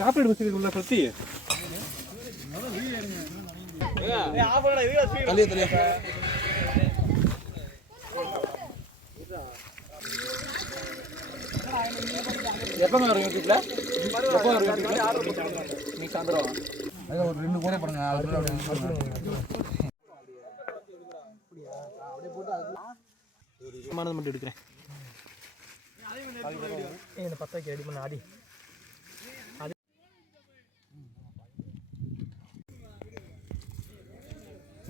காப்பீடு மிஸ்டேக் பத்தி எப்பங்க வரும் யூடியூப்ல? எப்போ வரும் யூடியூப்ல? நீ சாயந்தரம் அது ஒரு 2 கோடி போடுங்க. அதுல மானது மட்டும் எடுக்கிறேன். இந்த 10 ரெடி பண்ண ஆடி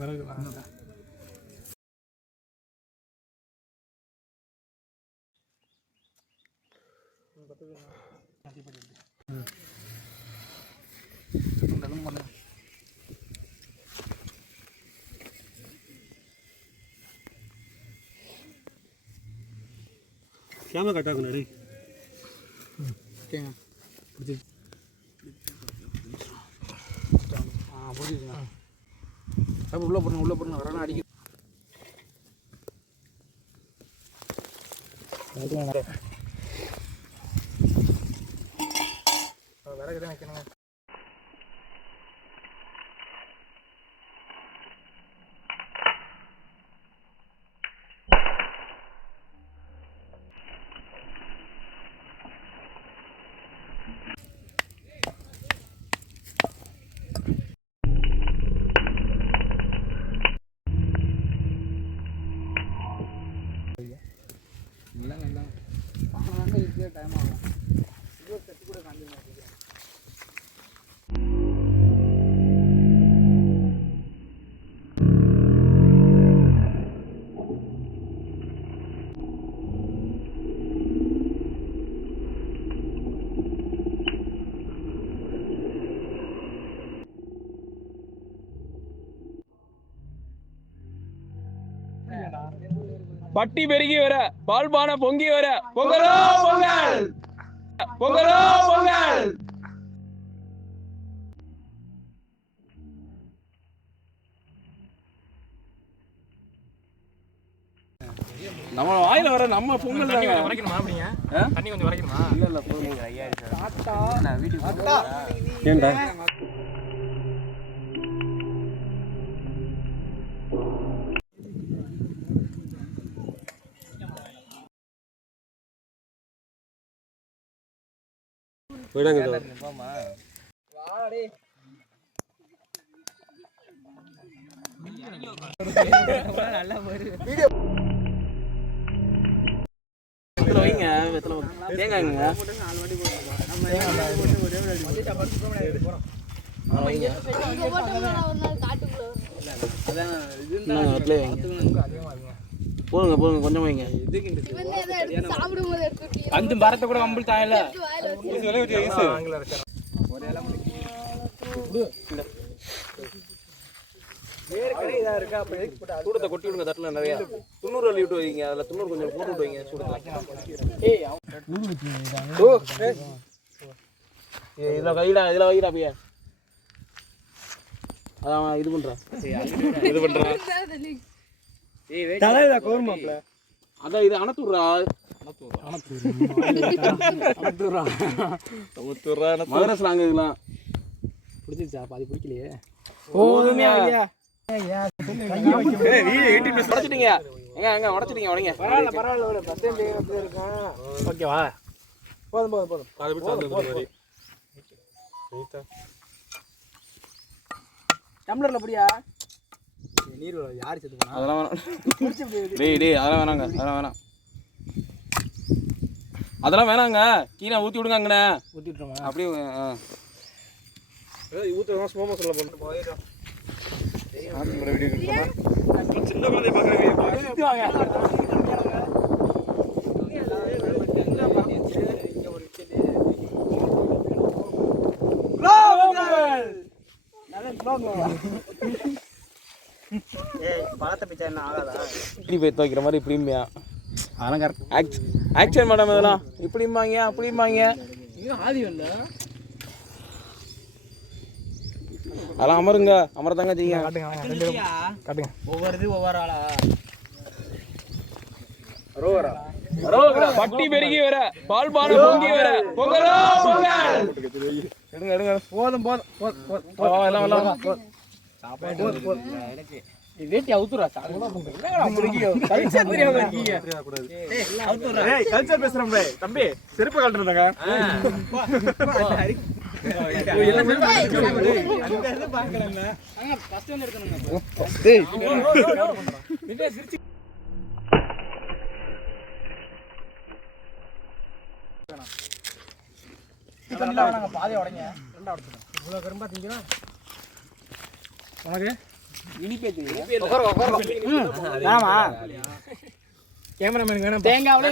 வரது வாங்க. கேமரா கட் ஆகுது டேய். ஓகேங்க. புடிச்சு. புடிச்சுங்க. அப்ப உள்ள போறணும் வரணும் அடிக்கு. வரக தான் வைக்கணும். டைம் ஆகும். இது செட்டு கூட காண்பிங்க. பட்டி பெருகி வர பால்பான பொங்கி வர பொங்கலோ பொங்கல் பொங்கலோ பொங்கல். நம்ம வாயில வர நம்ம பொங்கல் வரைக்கணுமா? அப்படிங்க தண்ணி கொஞ்சம் வரைக்கணுமா? இல்ல போதும். ஏண்டா போய்டாங்க போமா வாடே. நல்லா வருது வீடியோ. வைங்க வெத்தல தேங்காய்ங்க போட்டு 4 வாட்டி போடுறோம். நம்ம போட்டு ஒரே ஒரு அடி வந்து சாப்பாடு போறோம். வைங்க இங்க போட்டோம்னா ஒரு நாள் காட்டுக்குள்ள இல்ல அதான் இதுதான் வெத்தல வைங்க. அதிகமா இருங்க. போடுங்க கொஞ்சம் வைங்க. இவனே அதை எடுத்து சாப்பிடும்போது எடுத்துட்டீங்க. அந்த மரத்தை கூட கம்பல் தாயல இது விலை வச்சு ஈஸ் ஆங்கில இருக்கற ஒரே எல்லாம் குடு இல்ல வேற கடை இதா இருக்கா. அப்ப எதுக்கு போட்டு சூடத்தை கொட்டி விடுங்க. தட்டல நிறைய 90 அள்ளி விட்டு வைங்க. அதுல 90 கொஞ்சம் போட்டு விட்டு வைங்க சூடத்தை. ஏய் 100 வச்சிருங்க. ஓ ஏய் இதல வைடா அப்படியே. அதான் இது பண்றா. இது பண்றா. ஏய் வெயிட் தலையில கோர்மாப்ல. அத இது அனத்துறா மதரஸ் நாங்க இதெல்லாம் பிடிச்சிச்சா? பாதி பிடிக்கலையே. போதுமே ஐயா. உடைச்சிட்டீங்க. எங்க உடைச்சிட்டீங்க. உடைங்க. பரவாயில்ல ஒரு 10 டே அப்படியே இருக்கான். ஓகேவா? போதும் பாதி பிடிச்சா அந்த மாதிரி ரைட்டா டம்ளர்ல புடியா நீர் யார் செத்து போனா? அதெல்லாம் வேணாம். டேய் அதெல்லாம் வேணாங்க. அதெல்லாம் வேணாங்க. கீழே ஊத்தி விடுங்க. அங்கனே ஊத்தி விட்டுறோமா? அப்படியே ஊத்துறதா ஸ்மோமோ சொல்ல போறோம். போயிடும். ஆந்திர வீடியோ எடுத்தோமா? சின்ன குழந்தை பார்க்குற வீடியோ சுத்தி வாங்க. இங்க ஒரு விக்கெட். குளோபல் நல்ல குளோபல். ஏய் பாத்த பிச்சை என்ன ஆகாதா? இப்படி போய் துவைக்கிற மாதிரி இப்படிம்யா. அதெல்லாம் கரெக்ட் ஆக்ஷன் மேடம். இதெல்லாம் இப்படிம்பாங்க அப்படிம்பாங்க. இது ஆதி வரல அதெல்லாம் அமருங்க, அமரதாங்க செய்யுங்க. காட்டுங்க. ஒவ்வொரு இது ஒவ்வொரு ஆளா. பட்டி பெருகி வர, பால்பானை பொங்கி வர, பொங்கலோ பொங்கல். எடுங்க எடுங்க. போதும் போதும் போதும் போதும். எல்லாம் எல்லாம் போதும். வேட்டி அவுத்துறா கல்ச்சர் பேசுறோம் தம்பி. செருப்பு கழட்டுறதாங்க. பாதையை உடைங்க. இவ்வளவு கரும்பா திங்கிறா உனக்கு ஆமா கேமராமேன் வேணும். தேங்காவில